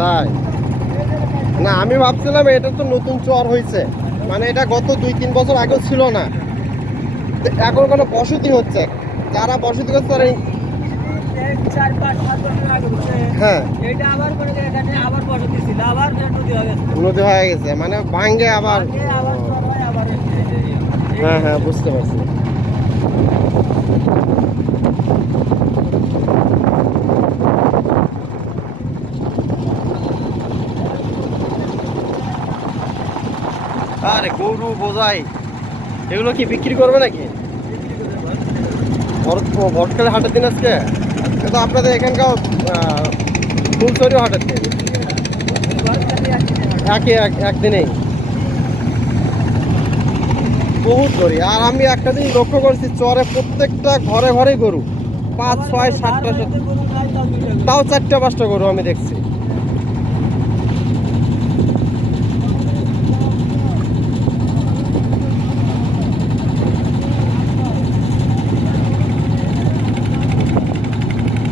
তাই না, আমি ভাবছিলাম এটা তো নতুন চর হয়েছে, মানে এটা গত 2-3 বছর আগেও ছিল না। এখন কোনো বসতি হচ্ছে, যারা বসতি করছে তারা হ্যাঁ নদী হয়ে গেছে, মানে ভাঙ্গে আবার। হ্যাঁ হ্যাঁ বুঝতে পারছি। আরে গরু বোঝাই, এগুলো কি বিক্রি করবে নাকি ভটকালে হাটের দিন আজকে? তো আপনাদের এখানকার ফুলচুরি হাটের দিন একদিনেই বহুত গরু। আর আমি একটা দিন লক্ষ্য করছি, চরে প্রত্যেকটা ঘরে ঘরে গরু, 5, 6, 7টা, তাও 4টা 5টা গরু আমি দেখছি।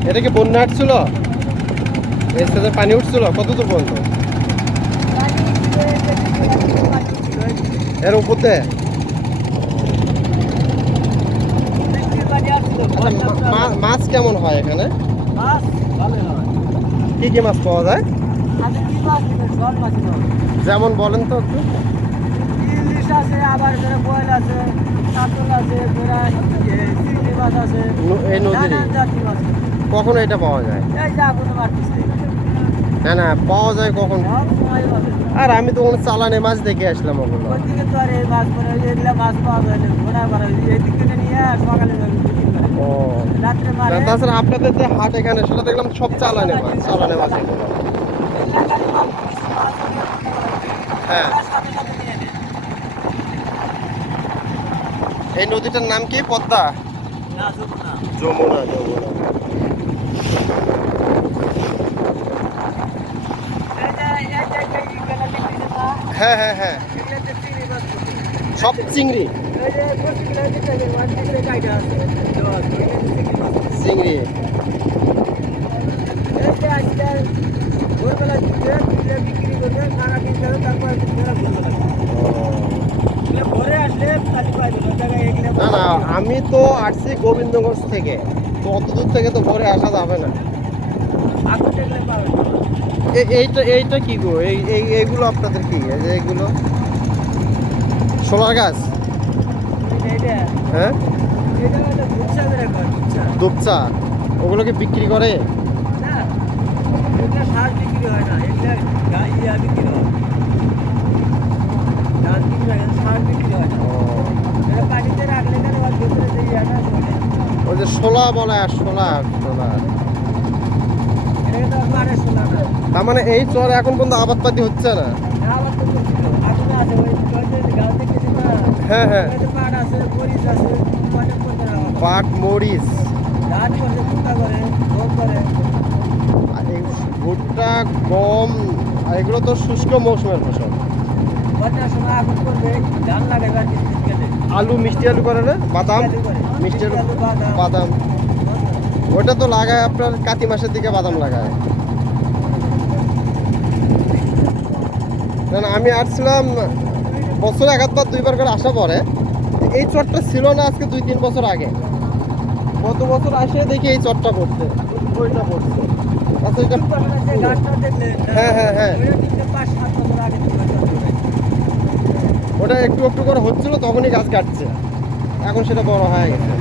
এটা কি বন্যা আসছিল? এর সাথে পানি উঠছিল কত দূর পর্যন্ত? এর উপরে মাছ কেমন হয় এখানে? কি কি মাছ পাওয়া যায়? যেমন বলেন তো একটু। ইলিশ আছে, আবার বয়েল আছে, কাতল আছে, এই নদীর কখন এটা পাওয়া যায়? না না, পাওয়া যায় কখন? আর আমি তো কোনো চালানে মাছ দেখে আসলাম ওগুলো। ও তাছাড়া আপনাদের যে হাট এখানে, সেটা দেখলাম সব চালানে মাছ, চালানে মাছ এগুলো। হ্যাঁ, এই নদীটার নাম কি? পদ্মা? যমুনা। যমুনা। হ্যাঁ হ্যাঁ হ্যাঁ, সব চিংড়ি। চিংড়ি না না, আমি তো আসছি গোবিন্দগঞ্জ থেকে, তো অত দূর থেকে তো ভোরে আসা যাবে না। এইটা কি গো? এইগুলো আপনাদের কি? এইগুলো সোলার গাছ? হ্যাঁ, দুপচা। ওগুলোকে বিক্রি করে? ওই যে শোলা বলে, আর শোলা। তার মানে এই চর এখন পর্যন্ত আবাদপাতি হচ্ছে না? হ্যাঁ হ্যাঁ, পাট, মরিচ, ভুট্টা, গম, এগুলো তো শুষ্ক মৌসুমের ফসল। আলু, মিষ্টি আলু করে না? বাদাম, মিষ্টি আলু, বাদাম, ওটা তো লাগায় আপনার কাতি মাসের দিকে বাদাম লাগায়। না আমি আসছিলাম বছরে 1-বার 2বার করে আসা পরে। এই চরটা ছিল না আজকে 2-3 বছর আগে। গত বছর আসে দেখি এই চরটা পড়ছে, ওইটা পড়ছে। হ্যাঁ হ্যাঁ হ্যাঁ, ওটা একটু একটু করে হচ্ছিল, তখনই গাছ কাটছে, এখন সেটা বড় হয়ে গেছে।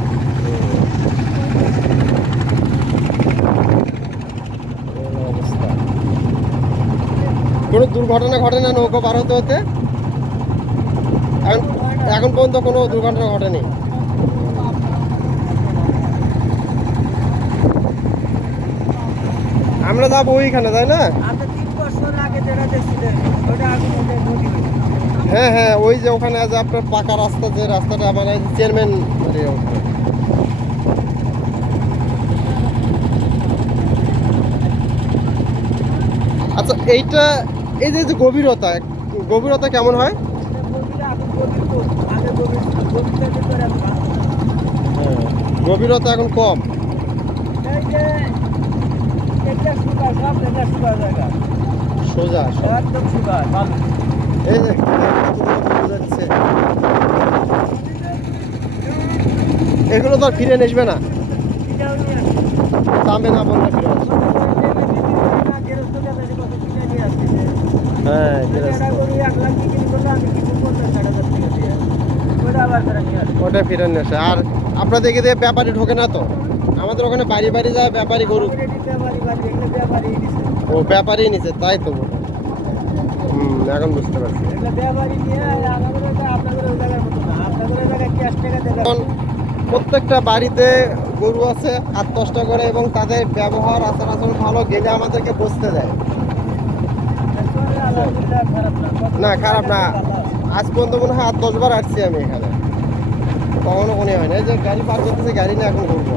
অবস্থা, কোনো দুর্ঘটনা ঘটে না নৌকা পার হতে হতে? এখন পর্যন্ত কোনো দুর্ঘটনা ঘটেনি। আমরা যাবো ওইখানে, তাই না? হ্যাঁ হ্যাঁ, ওই যে ওখানে আছে আপনার পাকা রাস্তা, যে রাস্তাটা মানে চেয়ারম্যান। আচ্ছা, এইটা এই যে গভীরতা কেমন হয়? গভীরতা এখন কম। এটা সুগার সব এটা সুগার জায়গা সোজা একদম সুগার ভালো এই যে কতগুলো যাচ্ছে, এগুলো তো আর ফিরে আসবে না, এটাও নিয়ে দামে না বললে ফিরে আসবে। হ্যাঁ গেরস্ত। ওটা ফিরে নিয়ে আসে। আর আপনাদের দিকে দিয়ে ব্যাপারী ঢোকে না তো? আমাদের ওখানে বাড়ি বাড়ি যায় ব্যাপারী গরু। ও ব্যাপারী নিছে, তাই তো বলে। এখন বুঝতে পারছি। এখন প্রত্যেকটা বাড়িতে গরু আছে 8-10টা করে, এবং তাদের ব্যবহার আচার আচরণ ভালো, গেলে আমাদেরকে বসতে দেয়। না খারাপ না, আজ পর্যন্ত মনে হয় 8-10 বার আসছি আমি এখানে, কখনো কোনো হয় না। এই যে গাড়ি পার করতেছে, গাড়ি নিয়ে এখন ঘুরবো।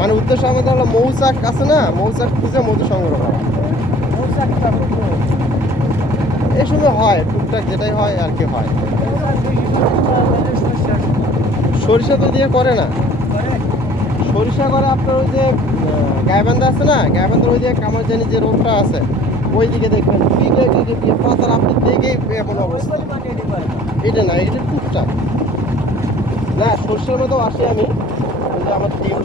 মানে উদ্দেশ্য আমাদের হলো মৌচাক আছে না, মৌচাক খুঁজে মধু সংগ্রহ করা। এই সময় হয় টুকটাক যেটাই হয় আর কি হয়। সরিষা তো দিয়ে করে না, সরিষা করে আপনার ওই যে গাইবান্ধা আছে না, গাইবান্ধার ওই যে কামার জানি যে রোডটা আছে ওই দিকে দেখবেন পাতার আপনি দেখেই এমন অবস্থা। এটা না, এটা টুকটাক না, সরষের মতো আসি আমি, ওই যে আমার টিম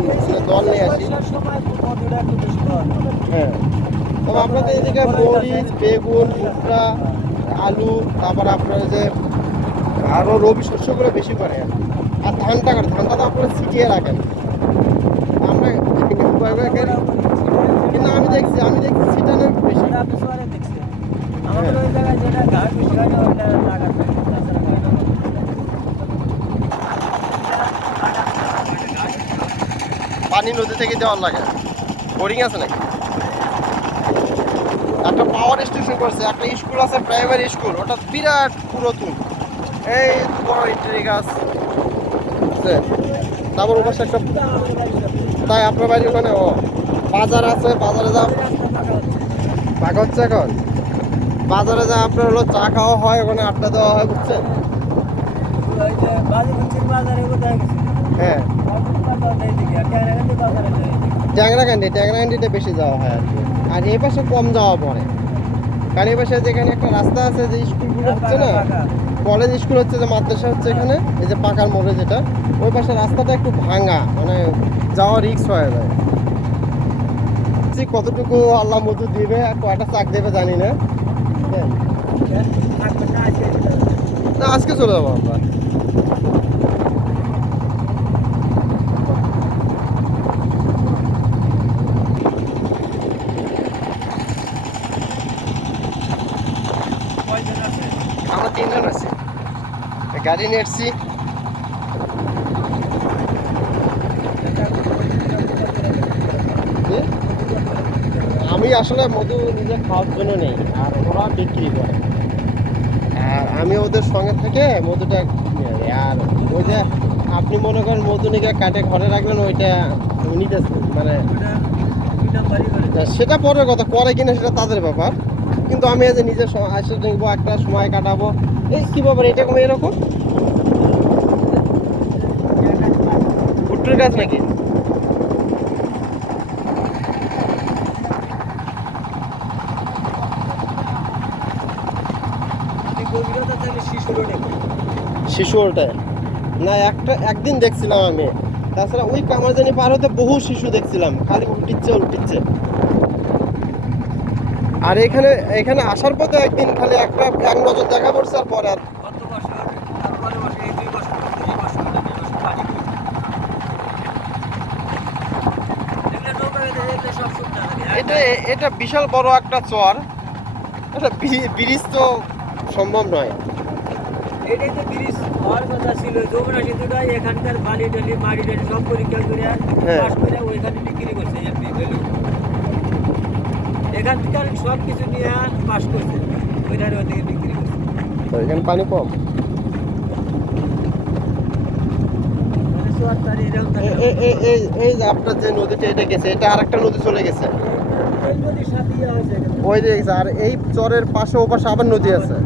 দল নিয়ে আসি। হ্যাঁ, তবে আপনাদের এদিকে মরিচ, বেগুন, ভুট্টা, আলু, তারপর আপনার যে আরও রবি শস্যগুলো বেশি করে। আর ধানটা করে, ধানটা তো আপনারা ছিটিয়ে রাখেন। আমরা কিন্তু আমি দেখছি ছিটানো বেশি। পানি নদী থেকে দেওয়ার লাগে, বোরিং আছে নাকি? একটা পাওয়ার স্টেশন করছে, একটা স্কুল আছে প্রাইমারি স্কুল, ওটা বিরাট পুরাতন, এই বড় ইন্টারি গাছ আছে। তারপর ওপাশে একটা, তাই আপনার বাড়ি ওখানে ও বাজার আছে, বাজারে যা পাকা হচ্ছে এখন, বাজারে যা আপনার হলো চা খাওয়া হয়, ওখানে আড্ডা দেওয়া হয়, বুঝছেন? হ্যাঁ ট্যাংরাকান্ডিটা বেশি যাওয়া হয় আর কি, আর এই পাশে কম যাওয়া পড়ে। কারণ এই পাশে যেখানে একটা রাস্তা আছে, যে স্কুলগুলো হচ্ছে না, কলেজ স্কুল হচ্ছে, যে মাদ্রাসা হচ্ছে এখানে, এই যে পাকার মোড়ে যেটা, ওই পাশে রাস্তাটা একটু ভাঙা, মানে যাওয়া রিস্ক হয়ে যায়। কতটুকু আল্লাহ মধু দিবে, কয়টা চাক দেবে জানি না। না আজকে চলে যাবো আমরা। আমরা 3 জন আছি, গাড়ি নিয়ে এসছি। আমি আসলে মধু নিজে খাওয়ার জন্য নেই, আর ওরা বিক্রি করে, আর আমি ওদের সঙ্গে থেকে মধুটা নিয়ে যাই। আর ওই যে আপনি মনে করেন মধু নিয়ে কাটে ঘরে রাখলেন, ওইটা নিতেছে মানে সেটা পরের কথা, করে কিনা সেটা তাদের ব্যাপার, কিন্তু আমি যে নিজের আসে দেখবো, একটা সময় কাটাবো। এই কি ব্যাপার, এটা কোনো এরকম ভুট্টার গাছ নাকি? শিশু ওটায় না, একদিন দেখছিলাম আমি, তাছাড়া ওই কামারজানি পার হতে বহু শিশু দেখছিলাম, খালি উল্টিচ্ছে। আর এখানে আসার পথে একদিন খালি এক নজর দেখা পড়ছে, আর পরে আর এটা বিশাল বড় একটা চর, এটা ব্রিজ তো সম্ভব নয়। এটাই তো ব্রিজ হওয়ার কথা ছিল, যমুনা সেতুটা এখানকার বালি টালি মাটি টালি সব পরীক্ষা করে পাস করে ওইখানে বিক্রি করছে এমপি ভ্যালু, এখান থেকে সব কিছু নিয়ে পাস করছে, ওইখানে ওদিকে বিক্রি করছে। এখানে পানি কম। এই যে আপনার যে নদীটা এটা গেছে, এটা আরেকটা নদী চলে গেছে, ওই যে গেছে। আর এই চরের পাশে ও পাশে আবার নদী আছে,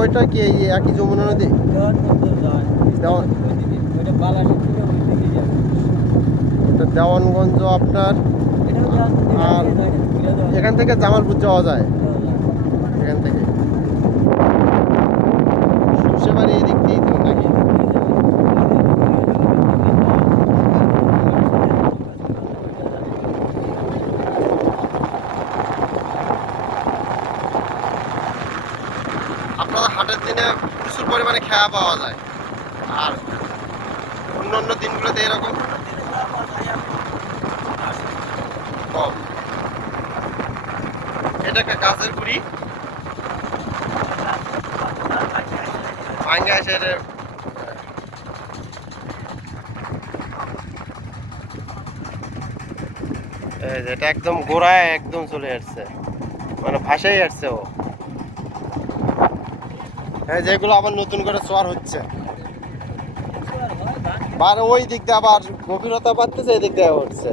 ওইটা কি এই একই যমুনা নদী? দেওয়ানগঞ্জ আপনার আর এখান থেকে জামালপুর যাওয়া যায়, এখান থেকে সবসেবারে এই দিক দিয়েই তো নাকি? আপনাদের হাটের দিনে প্রচুর পরিমাণে খেয়া পাওয়া যায়, আর অন্য অন্য দিনগুলোতে এরকম কম। এটা একটা গাছের গুড়ি ভাঙ্গা এসে এটা একদম গোড়ায় একদম চলে আসছে, মানে ভাসাই আসছে ও। হ্যাঁ, যেগুলো আবার নতুন করে চোয়ার হচ্ছে, আর ওই দিক দিয়ে আবার গভীরতা বাড়তেছে, এই দিক দিয়ে উঠছে।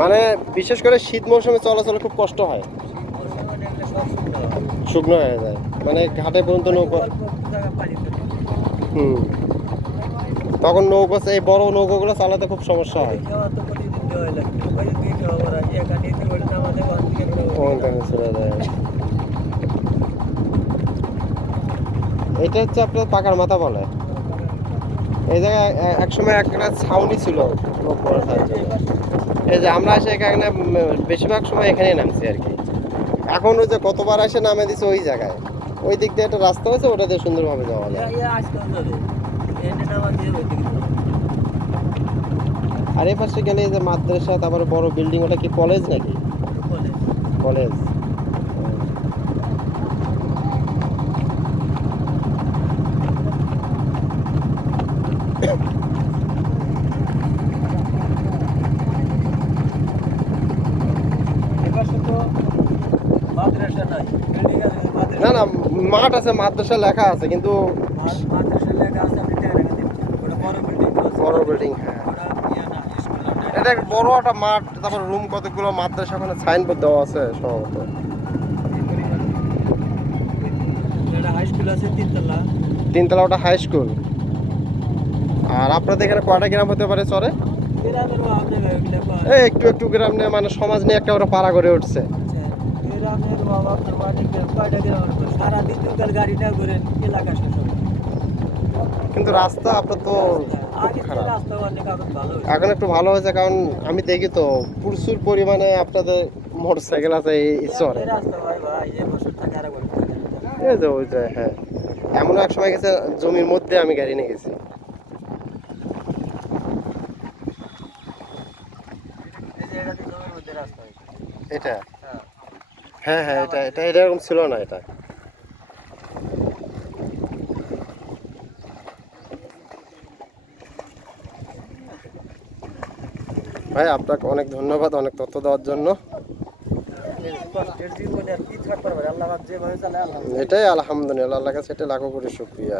মানে বিশেষ করে শীত মৌসুমে চলাচলে খুব কষ্ট হয়, শুকনো হয়ে যায়, মানে ঘাটে পর্যন্ত নৌকা। হুম, তখন নৌকা, এই বড় নৌকাগুলো চালাতে খুব সমস্যা হয়। চলে যায়। এটা হচ্ছে আপনার পাকার মাথা বলে। এই জায়গায় একসময় একটা ছাউনি ছিল লোক বড় সাহায্য। এই যে আমরা এসে এখানে বেশিরভাগ সময় এখানেই নামছি আর কি। এখন ওই যে কতবার এসে নামে দিছে ওই জায়গায়, ওই দিক দিয়ে একটা রাস্তা হয়েছে, ওটা দিয়ে সুন্দরভাবে যাওয়া যায়। আর এই পাশে গেলে এই যে মাদ্রাসা, তারপরে বড় বিল্ডিং, ওটা কি কলেজ নাকি? কলেজ। না না, মাঠ আছে, মাদ্রাসা লেখা আছে, কিন্তু বড় বিল্ডিং। হ্যাঁ, এটা একটা বড় একটা মাঠ, তারপর রুম কতগুলো, মাদ্রাসা, ওখানে সাইনবোর্ড দেওয়া আছে সম্ভবত। তিনতলা ওটা হাই স্কুল। আর আপনাদের এখানে কয়টা গ্রাম হতে পারে চরে? এই একটু একটু গ্রাম নিয়ে, মানে সমাজ নিয়ে একটা ওরা পাড়া গড়ে উঠছে। কিন্তু রাস্তা আপনার তো খুব খারাপ। এখন একটু ভালো হয়েছে, কারণ আমি দেখি তো প্রচুর পরিমাণে আপনাদের মোটর সাইকেল আছে এই চরে। এই যে ওই যে, হ্যাঁ, এমনও এক সময় গেছে জমির মধ্যে আমি গাড়ি নিয়ে গেছি। এটা, হ্যাঁ হ্যাঁ, এটা এটা এরকম ছিল না এটা। ভাই, আপনাকে অনেক ধন্যবাদ অনেক তথ্য দেওয়ার জন্য। এটাই আলহামদুলিল্লাহ, আল্লাহর কাছে এটা লাখো কোটি শুকরিয়া।